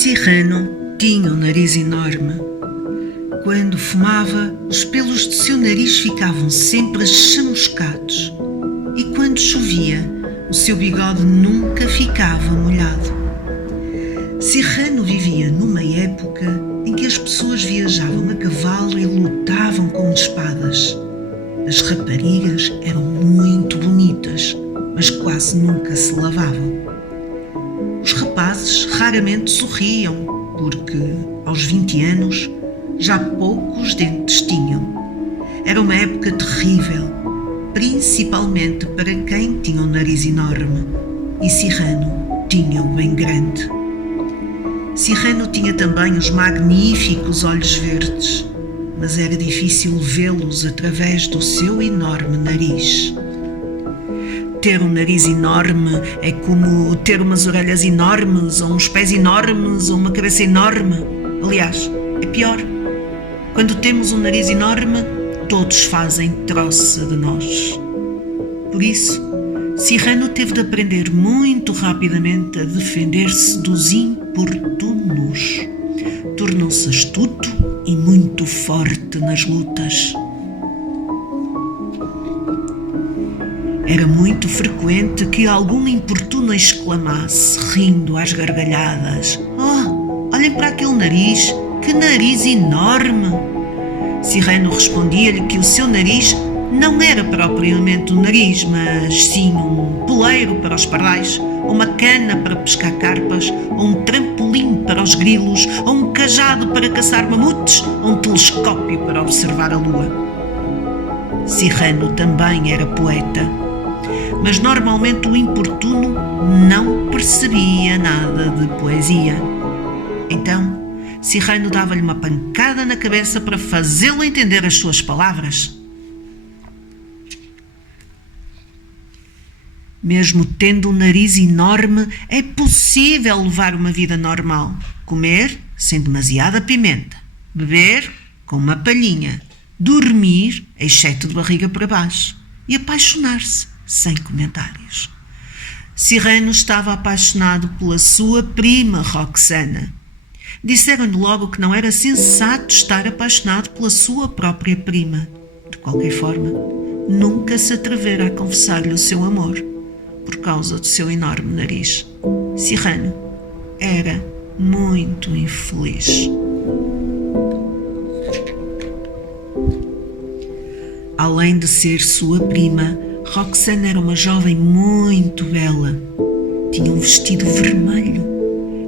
Cirrano tinha um nariz enorme. Quando fumava, os pelos do seu nariz ficavam sempre chamuscados. E quando chovia, o seu bigode nunca ficava molhado. Cirrano vivia numa época em que as pessoas viajavam a cavalo e lutavam com espadas. As raparigas eram muito bonitas, mas quase nunca se lavavam. Os rapazes raramente sorriam, porque, aos 20 anos, já poucos dentes tinham. Era uma época terrível, principalmente para quem tinha um nariz enorme, e Cirrano tinha-o bem grande. Cirrano tinha também os magníficos olhos verdes, mas era difícil vê-los através do seu enorme nariz. Ter um nariz enorme é como ter umas orelhas enormes, ou uns pés enormes, ou uma cabeça enorme. Aliás, é pior. Quando temos um nariz enorme, todos fazem troça de nós. Por isso, Cirrano teve de aprender muito rapidamente a defender-se dos importunos. Tornou-se astuto e muito forte nas lutas. Era muito frequente que algum importuno exclamasse, rindo às gargalhadas: "Oh, olhem para aquele nariz! Que nariz enorme!" Cirrano respondia-lhe que o seu nariz não era propriamente um nariz, mas sim um poleiro para os pardais, ou uma cana para pescar carpas, ou um trampolim para os grilos, ou um cajado para caçar mamutes, ou um telescópio para observar a lua. Cirrano também era poeta, mas normalmente o importuno não percebia nada de poesia. Então, Cirrano dava-lhe uma pancada na cabeça para fazê-lo entender as suas palavras. Mesmo tendo um nariz enorme, é possível levar uma vida normal. Comer sem demasiada pimenta, beber com uma palhinha, dormir, exceto de barriga para baixo, e apaixonar-se sem comentários. Cirrano estava apaixonado pela sua prima Roxana. Disseram-lhe logo que não era sensato estar apaixonado pela sua própria prima. De qualquer forma, nunca se atrevera a confessar-lhe o seu amor, por causa do seu enorme nariz. Cirrano era muito infeliz. Além de ser sua prima, Roxana era uma jovem muito bela. Tinha um vestido vermelho.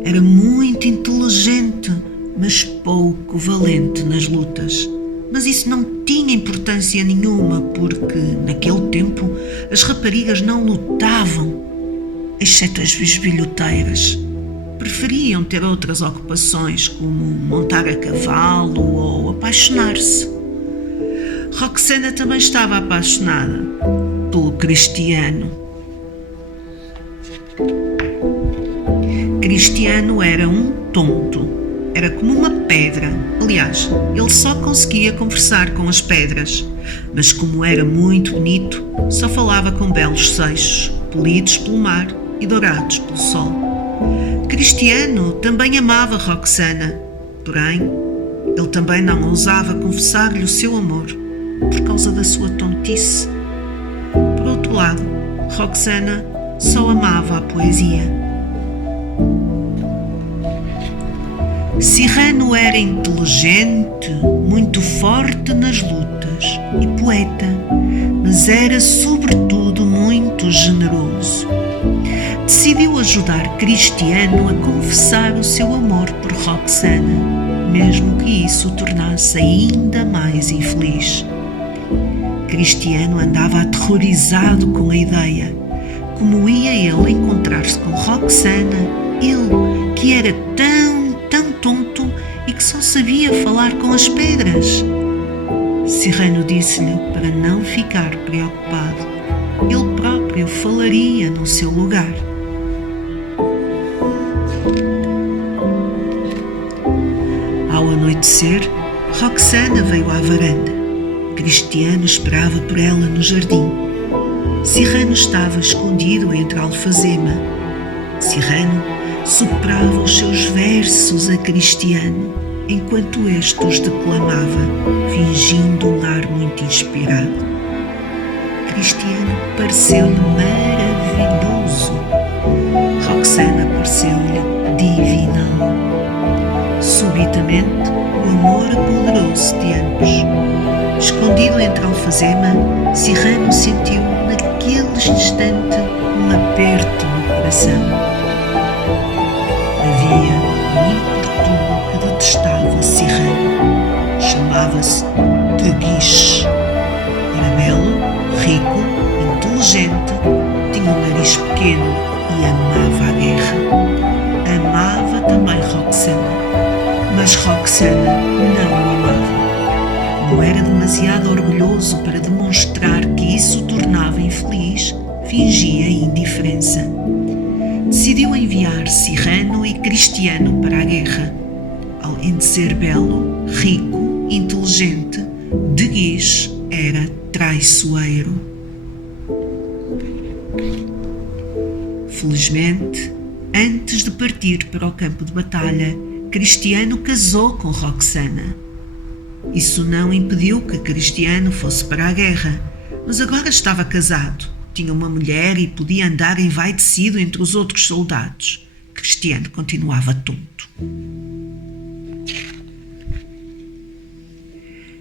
Era muito inteligente, mas pouco valente nas lutas. Mas isso não tinha importância nenhuma, porque, naquele tempo, as raparigas não lutavam, exceto as bisbilhoteiras. Preferiam ter outras ocupações, como montar a cavalo ou apaixonar-se. Roxana também estava apaixonada pelo Cristiano. Cristiano era um tonto. Era como uma pedra. Aliás, ele só conseguia conversar com as pedras. Mas como era muito bonito, só falava com belos seixos, polidos pelo mar e dourados pelo sol. Cristiano também amava Roxana. Porém, ele também não ousava confessar-lhe o seu amor, por causa da sua tontice. Por outro lado, Roxana só amava a poesia. Cirrano era inteligente, muito forte nas lutas e poeta, mas era sobretudo muito generoso. Decidiu ajudar Cristiano a confessar o seu amor por Roxana, mesmo que isso o tornasse ainda mais infeliz. Cristiano andava aterrorizado com a ideia. Como ia ele encontrar-se com Roxana, ele que era tão tonto e que só sabia falar com as pedras? Cirrano disse-lhe para não ficar preocupado. Ele próprio falaria no seu lugar. Ao anoitecer, Roxana veio à varanda. Cristiano esperava por ela no jardim. Cirrano estava escondido entre a alfazema. Cirrano soprava os seus versos a Cristiano, enquanto este os declamava, fingindo um ar muito inspirado. Cristiano pareceu-lhe maravilhoso. Roxana pareceu-lhe divinal. Subitamente, o amor apoderou-se de ambos. Escondido entre a alfazema, Cyrano sentiu, naquele instante, um aperto no coração. Havia um importuno que detestava Cyrano. Chamava-se de Guiche. Era belo, rico, inteligente, tinha um nariz pequeno e amava a guerra. Amava também Roxana, mas Roxana não o amava. Como era demasiado orgulhoso para demonstrar que isso o tornava infeliz, fingia indiferença. Decidiu enviar Cyrano e Cristiano para a guerra. Além de ser belo, rico, inteligente, de Guiche era traiçoeiro. Felizmente, antes de partir para o campo de batalha, Cristiano casou com Roxana. Isso não impediu que Cristiano fosse para a guerra, mas agora estava casado, tinha uma mulher e podia andar envaidecido entre os outros soldados. Cristiano continuava tonto.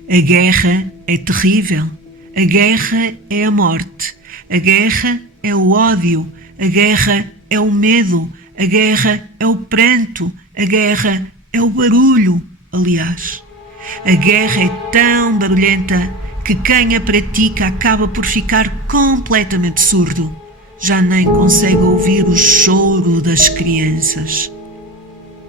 A guerra é terrível. A guerra é a morte. A guerra é o ódio. A guerra é o medo. A guerra é o pranto. A guerra é o barulho. Aliás, a guerra é tão barulhenta que quem a pratica acaba por ficar completamente surdo. Já nem consegue ouvir o choro das crianças.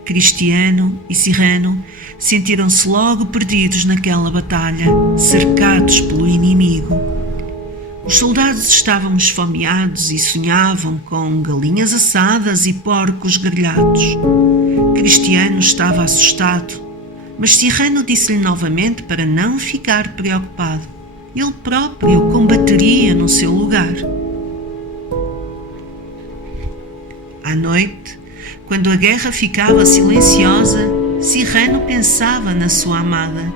Cristiano e Cyrano sentiram-se logo perdidos naquela batalha, cercados pelo inimigo. Os soldados estavam esfomeados e sonhavam com galinhas assadas e porcos grelhados. Cristiano estava assustado, mas Cyrano disse-lhe novamente para não ficar preocupado. Ele próprio combateria no seu lugar. À noite, quando a guerra ficava silenciosa, Cyrano pensava na sua amada.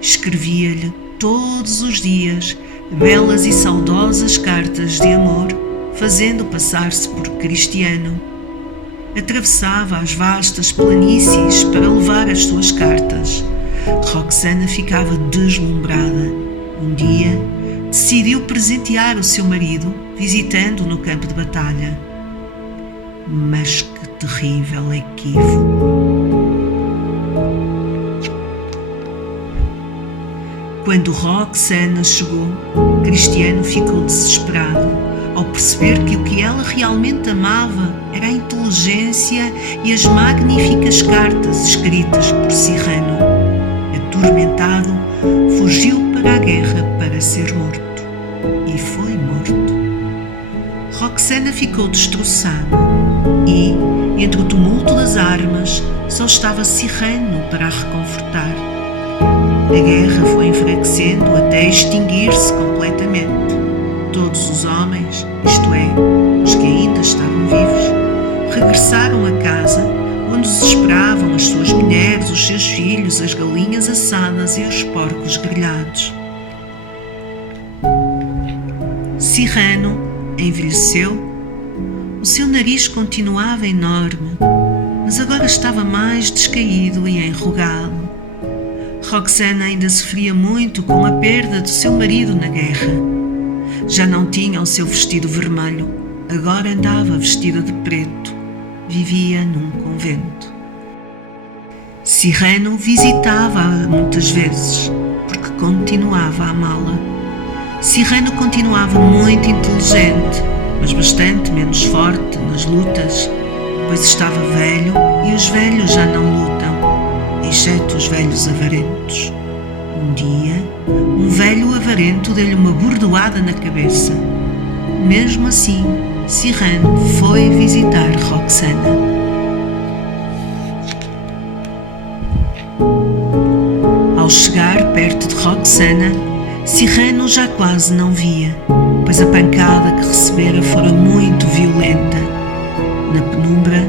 Escrevia-lhe todos os dias belas e saudosas cartas de amor, fazendo passar-se por Cristiano. Atravessava as vastas planícies para levar as suas cartas. Roxana ficava deslumbrada. Um dia, decidiu presentear o seu marido, visitando-o no campo de batalha. Mas que terrível equívoco! Quando Roxana chegou, Cristiano ficou desesperado ao perceber que o que ela realmente amava era a inteligência e as magníficas cartas escritas por Cyrano. Atormentado, fugiu para a guerra para ser morto. E foi morto. Roxana ficou destroçada e, entre o tumulto das armas, só estava Cyrano para a reconfortar. A guerra foi enfraquecendo até extinguir-se completamente. Todos os homens, isto é, os que ainda estavam vivos, regressaram a casa, onde os esperavam as suas mulheres, os seus filhos, as galinhas assadas e os porcos grelhados. Cyrano envelheceu. O seu nariz continuava enorme, mas agora estava mais descaído e enrugado. Roxana ainda sofria muito com a perda do seu marido na guerra. Já não tinha o seu vestido vermelho, agora andava vestida de preto. Vivia num convento. Cyrano visitava-a muitas vezes, porque continuava a amá-la. Cyrano continuava muito inteligente, mas bastante menos forte nas lutas, pois estava velho e os velhos já não lutam, exceto os velhos avarentos. Um dia, um velho avarento deu-lhe uma bordoada na cabeça. Mesmo assim, Cyrano foi visitar Roxana. Ao chegar perto de Roxana, Cyrano já quase não via, pois a pancada que recebera fora muito violenta. Na penumbra,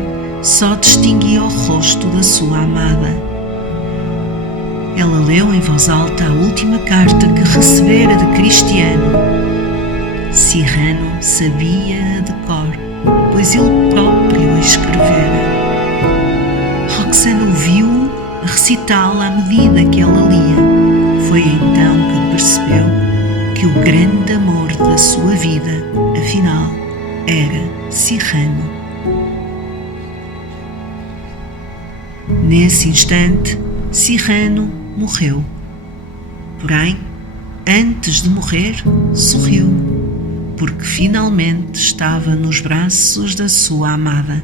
só distinguia o rosto da sua amada. Ela leu em voz alta a última carta que recebera de Cristiano. Cyrano sabia-a de cor, pois ele próprio a escrevera. Roxana ouviu-o a recitá-la à medida que ela lia. Foi então que percebeu que o grande amor da sua vida, afinal, era Cyrano. Nesse instante, Cyrano morreu. Porém, antes de morrer, sorriu, porque finalmente estava nos braços da sua amada.